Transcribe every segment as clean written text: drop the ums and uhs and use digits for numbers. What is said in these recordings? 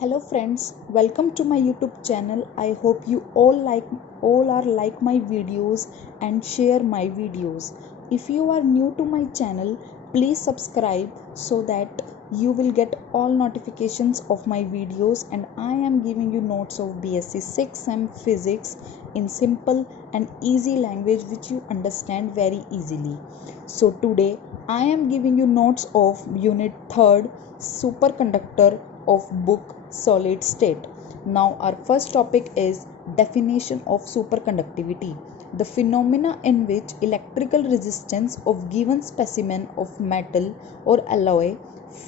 Hello friends, welcome to my YouTube channel. I hope you all are like my videos and share my videos. If you are new to my channel, please subscribe so that you will get all notifications of my videos, and I am giving you notes of BSc 6M physics in simple and easy language which you understand very easily. So today I am giving you notes of unit 3rd superconductor of book solid state. Now our first topic is definition of superconductivity, the phenomena in which electrical resistance of given specimen of metal or alloy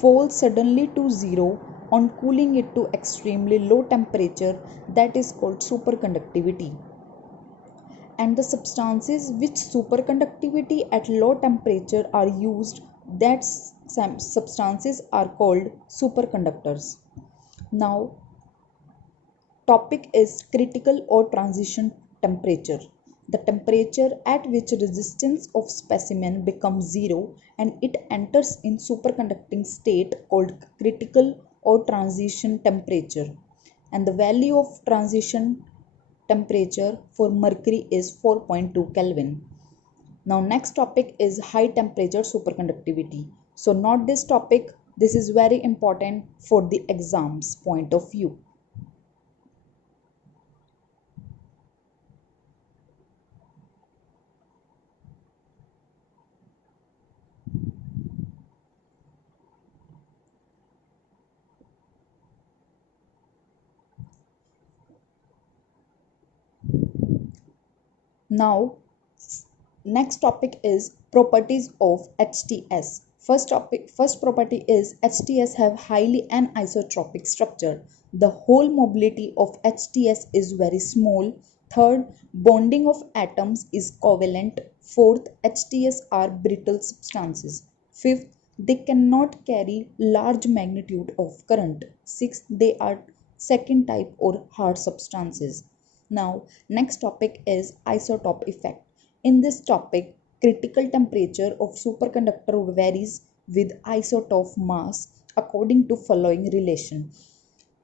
falls suddenly to zero on cooling it to extremely low temperature, that is called superconductivity. And the substances which superconductivity at low temperature are used, that substances are called superconductors. Now topic is critical or transition temperature, the temperature at which resistance of specimen becomes zero and it enters in superconducting state called critical or transition temperature, and the value of transition temperature for mercury is 4.2 Kelvin. Now next topic is high temperature superconductivity. So note this topic, this is very important for the exams point of view. Now next topic is properties of HTS. First property is HTS have highly anisotropic structure. The whole mobility of HTS is very small. Third, bonding of atoms is covalent. Fourth, HTS are brittle substances. Fifth, they cannot carry large magnitude of current. Sixth, they are second type or hard substances. Now next topic is isotope effect. In this topic, critical temperature of superconductor varies with isotope mass according to following relation.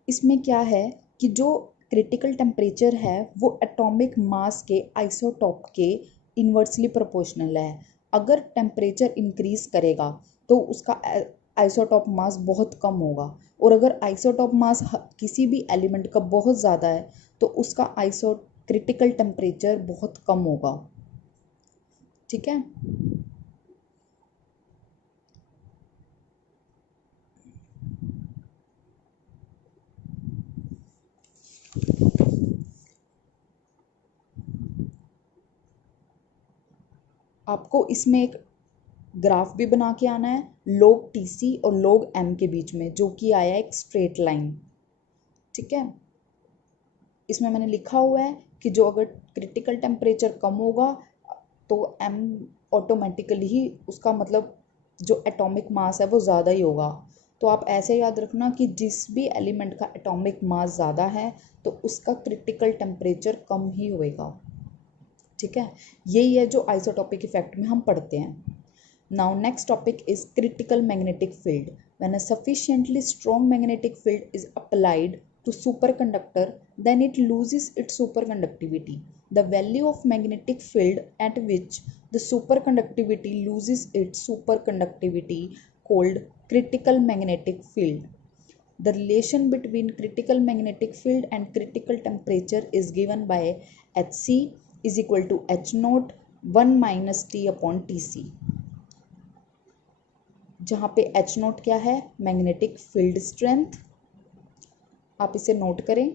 इसमें क्या है कि जो critical temperature है वो atomic mass के isotope के inversely proportional है. अगर टेम्परेचर इंक्रीज करेगा तो उसका आइसोटॉप मास बहुत कम होगा, और अगर आइसोटॉप मास किसी भी एलिमेंट का बहुत ज़्यादा है तो उसका क्रिटिकल टेम्परेचर बहुत कम होगा. ठीक है. आपको इसमें एक ग्राफ भी बना के आना है log TC और log M के बीच में, जो कि आया एक स्ट्रेट लाइन. ठीक है. इसमें मैंने लिखा हुआ है कि जो अगर क्रिटिकल टेम्परेचर कम होगा तो M ऑटोमेटिकली ही उसका मतलब जो एटॉमिक मास है वो ज़्यादा ही होगा. तो आप ऐसे याद रखना कि जिस भी एलिमेंट का एटॉमिक मास ज़्यादा है तो उसका क्रिटिकल टेम्परेचर कम ही होएगा. ठीक है. यही है जो आइसोटॉपिक इफेक्ट में हम पढ़ते हैं. Now next topic is critical magnetic field. When a sufficiently strong magnetic field is applied to superconductor, then it loses its superconductivity. The value of magnetic field at which the superconductivity loses its superconductivity called critical magnetic field. The relation between critical magnetic field and critical temperature is given by Hc is equal to H naught 1 minus T upon Tc, जहाँ पे H naught क्या है, magnetic field strength. आप इसे note करें.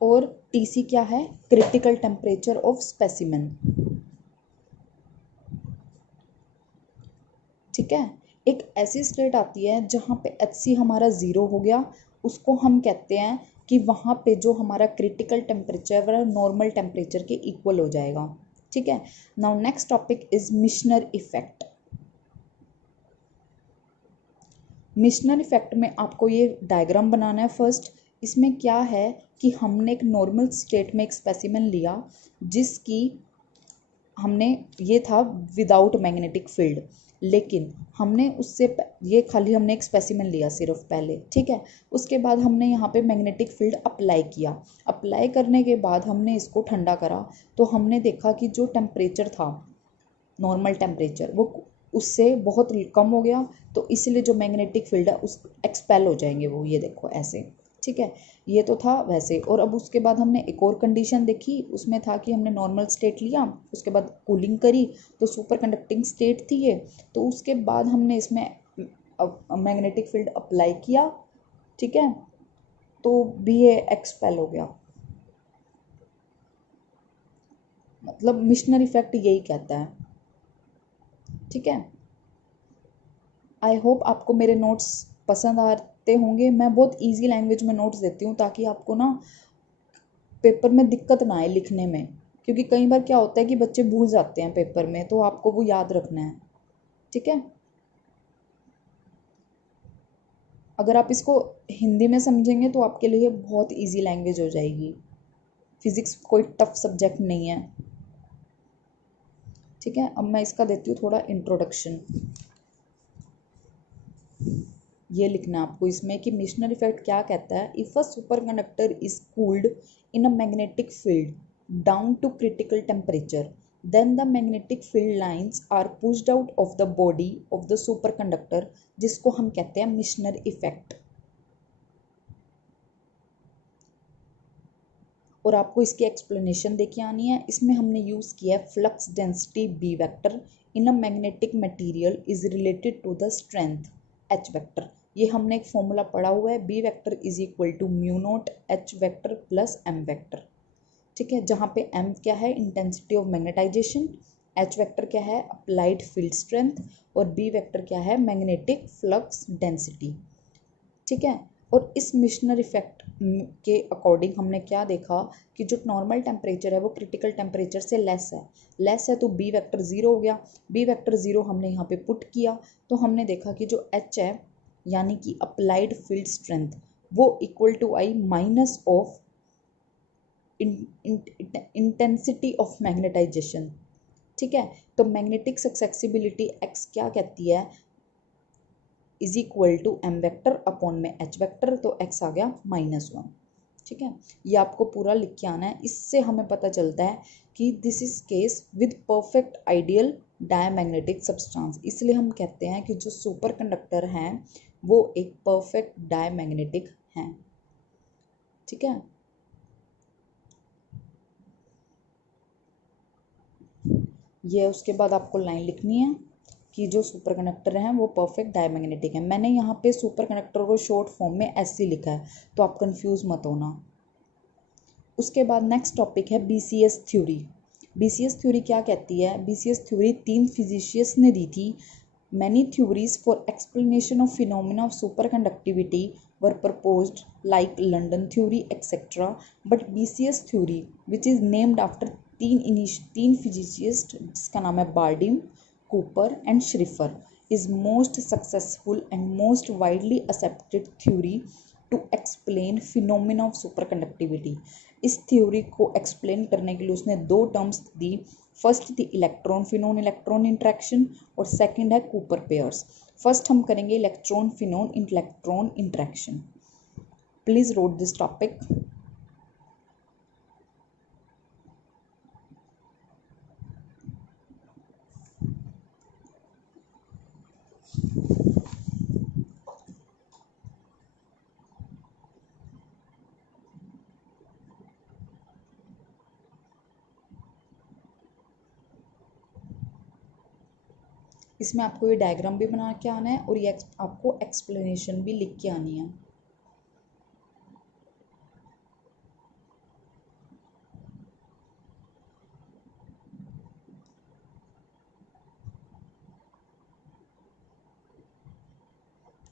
और TC क्या है, क्रिटिकल टेम्परेचर ऑफ स्पेसिमेन. ठीक है. एक ऐसी स्टेट आती है जहाँ पे Hc हमारा ज़ीरो हो गया, उसको हम कहते हैं कि वहाँ पे जो हमारा क्रिटिकल टेम्परेचर वह नॉर्मल टेम्परेचर के इक्वल हो जाएगा. ठीक है. Now next topic is Meissner effect. Meissner effect में आपको ये डायग्राम बनाना है फर्स्ट. इसमें क्या है कि हमने एक नॉर्मल स्टेट में एक स्पेसिमेन लिया जिसकी हमने ये था विदाउट मैग्नेटिक फील्ड, लेकिन हमने उससे ये खाली हमने एक स्पेसिमेन लिया सिर्फ पहले, ठीक है। उसके बाद हमने यहाँ पे मैग्नेटिक फील्ड अप्लाई किया। अप्लाई करने के बाद हमने इसको ठंडा करा, तो हमने देखा कि जो टेम्परेचर था नॉर्मल टेम्परेचर वो उससे बहुत कम हो गया, तो इसलिए जो मैग्नेटिक फील्ड है उस एक्सपेल हो जाएंगे वो, ये देखो ऐसे, ठीक है। ये तो था वैसे। और अब उसके बाद हमने एक और कंडीशन देखी, उसमें था कि हमने नॉर्मल स्टेट लिया, उसके बाद कूलिंग करी तो सुपर कंडक्टिंग स्टेट थी ये। तो उसके बाद हमने इसमें मैग्नेटिक फील्ड अप्लाई किया, ठीक है, तो भी ये एक्सपेल हो गया। मतलब मिशनर इफेक्ट यही कहता है, ठीक है। आई होप आपको मेरे नोट्स पसंद आते होंगे। मैं बहुत इजी लैंग्वेज में नोट्स देती हूँ ताकि आपको ना पेपर में दिक्कत ना आए लिखने में, क्योंकि कई बार क्या होता है कि बच्चे भूल जाते हैं पेपर में, तो आपको वो याद रखना है, ठीक है। अगर आप इसको हिंदी में समझेंगे तो आपके लिए बहुत इजी लैंग्वेज हो जाएगी। फिजिक्स कोई टफ सब्जेक्ट नहीं है, ठीक है। अब मैं इसका देती हूँ थोड़ा इंट्रोडक्शन। ये लिखना है आपको इसमें कि मिशनर इफेक्ट क्या कहता है। If a super conductor is cooled in a magnetic field down to critical temperature, then the magnetic field lines are pushed out of the body of the superconductor, जिसको हम कहते हैं मिशनर इफेक्ट। और आपको इसकी एक्सप्लेनेशन देखिए आनी है। इसमें हमने यूज़ किया है flux density B vector in a magnetic material is related to the strength H vector. ये हमने एक फॉर्मूला पढ़ा हुआ है, B vector is equal to mu naught H vector plus M vector, ठीक है। जहाँ पे एम क्या है intensity of magnetization, H vector क्या है अप्लाइड फील्ड स्ट्रेंथ, और बी वेक्टर क्या है मैग्नेटिक फ्लक्स डेंसिटी, ठीक है। और इस मिशनर इफेक्ट के अकॉर्डिंग हमने क्या देखा कि जो नॉर्मल टेम्परेचर है वो क्रिटिकल टेम्परेचर से लेस है तो बी वेक्टर ज़ीरो हो गया। बी वेक्टर ज़ीरो हमने यहाँ पे पुट किया, तो हमने देखा कि जो एच है यानी कि अप्लाइड फील्ड स्ट्रेंथ वो equal to I minus of intensity of magnetization, ठीक है। तो मैग्नेटिक सक्सेसिबिलिटी एक्स क्या कहती है is equal to M vector upon में एच वेक्टर, तो एक्स आ गया -1, ठीक है। ये आपको पूरा लिख के आना है। इससे हमें पता चलता है कि this is case with perfect ideal diamagnetic substance, इसलिए हम कहते हैं कि जो सुपर कंडक्टर हैं वो एक परफेक्ट डायमैग्नेटिक हैं, ठीक है। ये उसके बाद आपको लाइन लिखनी है कि जो सुपर कंडक्टर हैं वो परफेक्ट डायमैग्नेटिक है। मैंने यहाँ पे सुपर कंडक्टर को शॉर्ट फॉर्म में ऐसे लिखा है, तो आप कंफ्यूज मत होना। उसके बाद नेक्स्ट टॉपिक है बीसीएस थ्योरी। बीसीएस थ्योरी क्या कहती है। बीसीएस थ्योरी 3 फिजिशियंस ने दी थी। Many theories for explanation of phenomena of superconductivity were proposed like London theory et cetera, but BCS theory which is named after तीन physicist जिसका नाम है Bardeen, Cooper and Schrieffer, is most successful and most widely accepted theory to explain phenomena of superconductivity। इस theory को explain करने के लिए उसने 2 टर्म्स दी। फर्स्ट थी इलेक्ट्रॉन फिनोन इलेक्ट्रॉन इंट्रैक्शन और सेकंड है कूपर पेयर्स। फर्स्ट हम करेंगे electron phonon electron interaction. Please note this topic. इसमें आपको ये डायग्राम भी बना के आना है और ये आपको एक्सप्लेनेशन भी लिख के आनी है।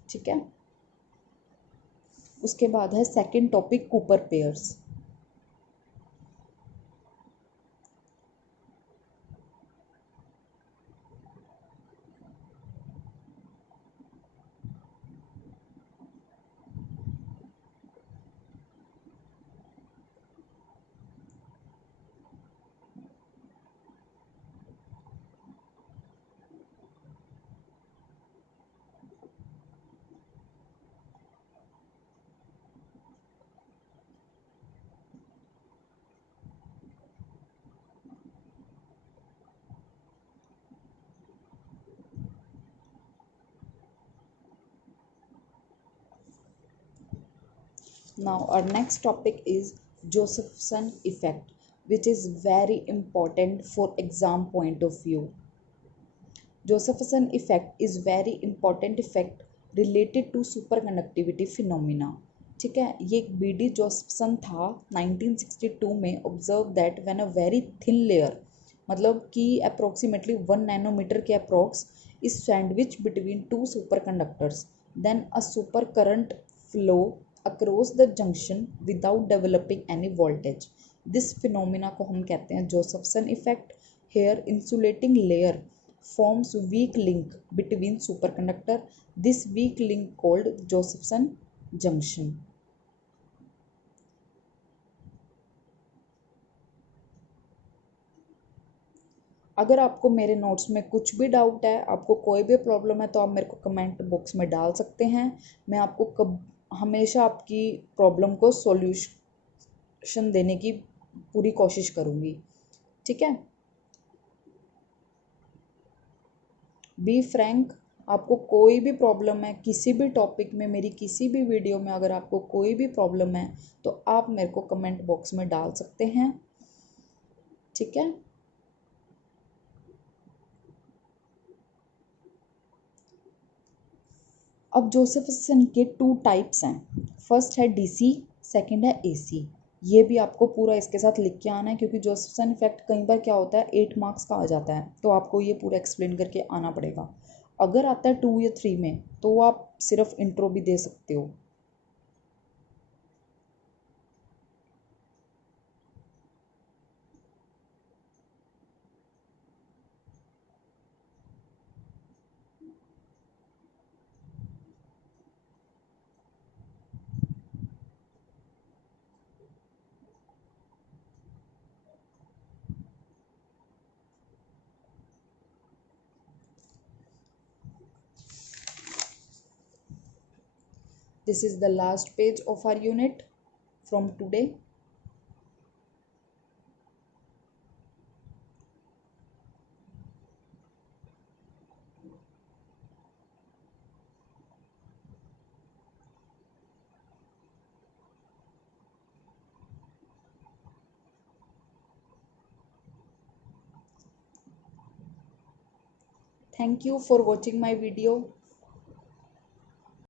ठीक है। उसके बाद है second topic Cooper pairs. Now our next topic is Josephson effect, which is very important for exam point of view. Josephson effect is very important effect related to superconductivity phenomena. ठीक है, ये एक बीडी जोसेफसन था 1962 में observe that when a very thin layer, मतलब कि approximately 1 nanometer के approx is sandwich between two super conductors, then a super current flow across the junction without developing any voltage. This phenomena को हम कहते हैं Josephson effect. Here insulating layer forms weak link between superconductor. This weak link called Josephson junction. अगर आपको मेरे notes में कुछ भी डाउट है, आपको कोई भी प्रॉब्लम है, तो आप मेरे को कमेंट बॉक्स में डाल सकते हैं. मैं आपको हमेशा आपकी प्रॉब्लम को सॉल्यूशन देने की पूरी कोशिश करूँगी. ठीक है, बी फ्रैंक. आपको कोई भी प्रॉब्लम है किसी भी टॉपिक में, मेरी किसी भी वीडियो में अगर आपको कोई भी प्रॉब्लम है तो आप मेरे को कमेंट बॉक्स में डाल सकते हैं. ठीक है, अब जोसेफसन के 2 टाइप्स हैं. फर्स्ट है डीसी, सेकंड है एसी. ये भी आपको पूरा इसके साथ लिख के आना है, क्योंकि जोसेफसन इफेक्ट कई बार क्या होता है 8 मार्क्स का आ जाता है, तो आपको ये पूरा एक्सप्लेन करके आना पड़ेगा. अगर आता है 2 या 3 में तो आप सिर्फ इंट्रो भी दे सकते हो. This is the last page of our unit from today. Thank you for watching my video.